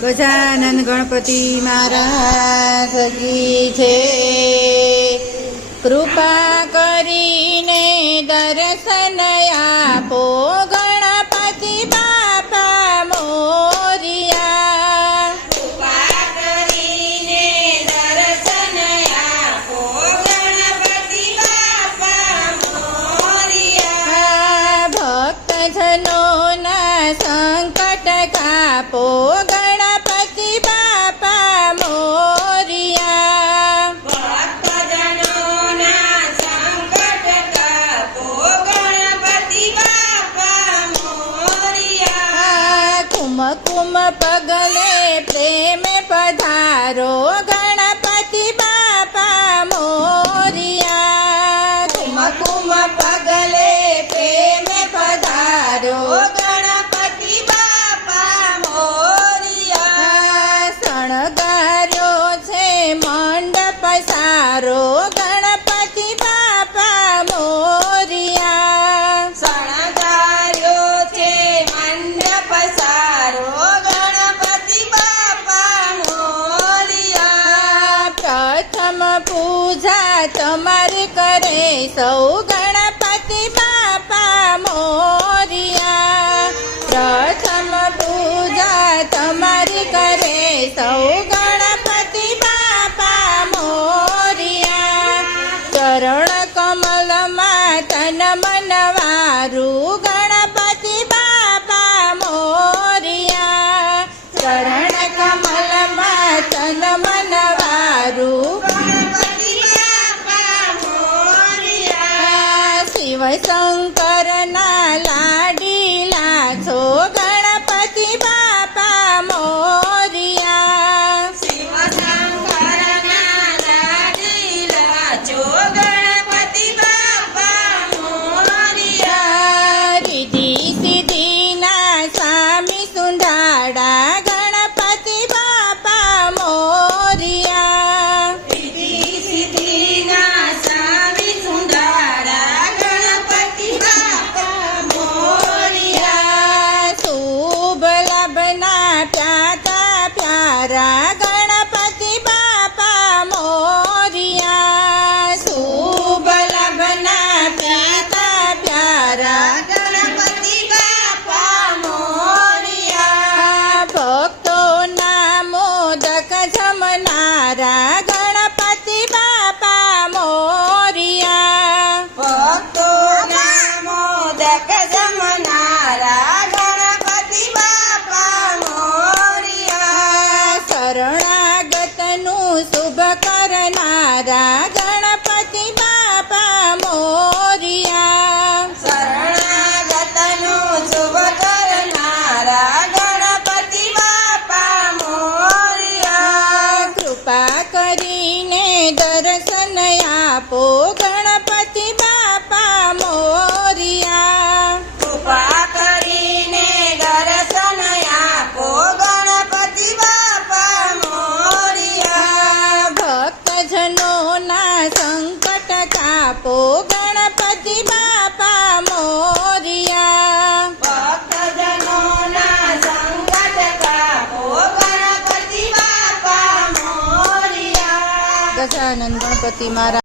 ગજાનન ગણપતિ મહારાજ કી છે। કૃપા કરીને દર્શન આપો ગણપતિ બાપા મોરિયા। કૃપા કરીને દર્શન આપો ગણપતિ બાપા મોરિયા। ભક્તજનોના સંકટ કાપો ગણપતિ બાપા મોરિયા। ભક્તજનોના સંકટ કાપો ગણપતિ બાપા મોરિયા। કુમકુમ પગલે પ્રેમ પધારો ગણપતિ બાપા મોરિયા। કુમકુમ પગલે પ્રેમ પધારો ગણપતિ બાપા મોરિયા। શણગાર્યો છે મંડપ સારો ગણપતિ બાપા મોરિયા। શણગાર્યો છે મંડપ સારો ગણપતિ બાપા મોરિયા। પ્રથમ પૂજા તમારી કરે સૌ ગણપતિ બાપા મોરિયા। પ્રથમ પૂજા તમારી કરે સૌ ગણપતિ બાપા મોરિયા। ચરણ કમલમાં તન મન વારું ગણપતિ બાપા મોરિયા। ચરણ કમલમાં તન મન વારું ગણપતિ બાપા મોરિયા। શિવ શંકરના લાડીલા છો ગણપતિ બાપા મોરિયા। શિવ શંકરના લાડીલા છો ગણપતિ બાપા મોરિયા। રીધિ સિદ્ધિના સ્વામી સુંધાડા ગણપતિ બાપા મોરિયા। રીધિ સિદ્ધિના સ્વામી સુંધાડા ગણપતિ બાપા મોરિયા। શુભ લાભના પ્યાતા પ્યારા ગણપતિ બાપા મોરિયા। શુભ લાભના પ્યાતા પ્યારા ગણપતિ બાપા મોરિયા। ભક્તોના મોદક જમનારા ગણપતિ બાપા મોરિયા। ભક્તોના મોદક જમનારા ગણપતિ બાપા મોરિયા। શરણાગતનું શુભ કરનારા ગણપતિ બાપા મોરિયા। શરણાગતનું શુભ કરનારા ગણપતિ બાપા મોરિયા। કૃપા કરીને દર્શન આપો ગણપતિ બાપા મોરિયા। કૃપા કરીને દર્શન આપો ગણપતિ બાપા મોરિયા। ભક્તજનોના સંકટ કાપો ગણપતિ બાપા મોરિયા। ભક્તજનોના સંકટ કાપો ગણપતિ બાપા મોરિયા। ગજાનન ગણપતિ મહારાજ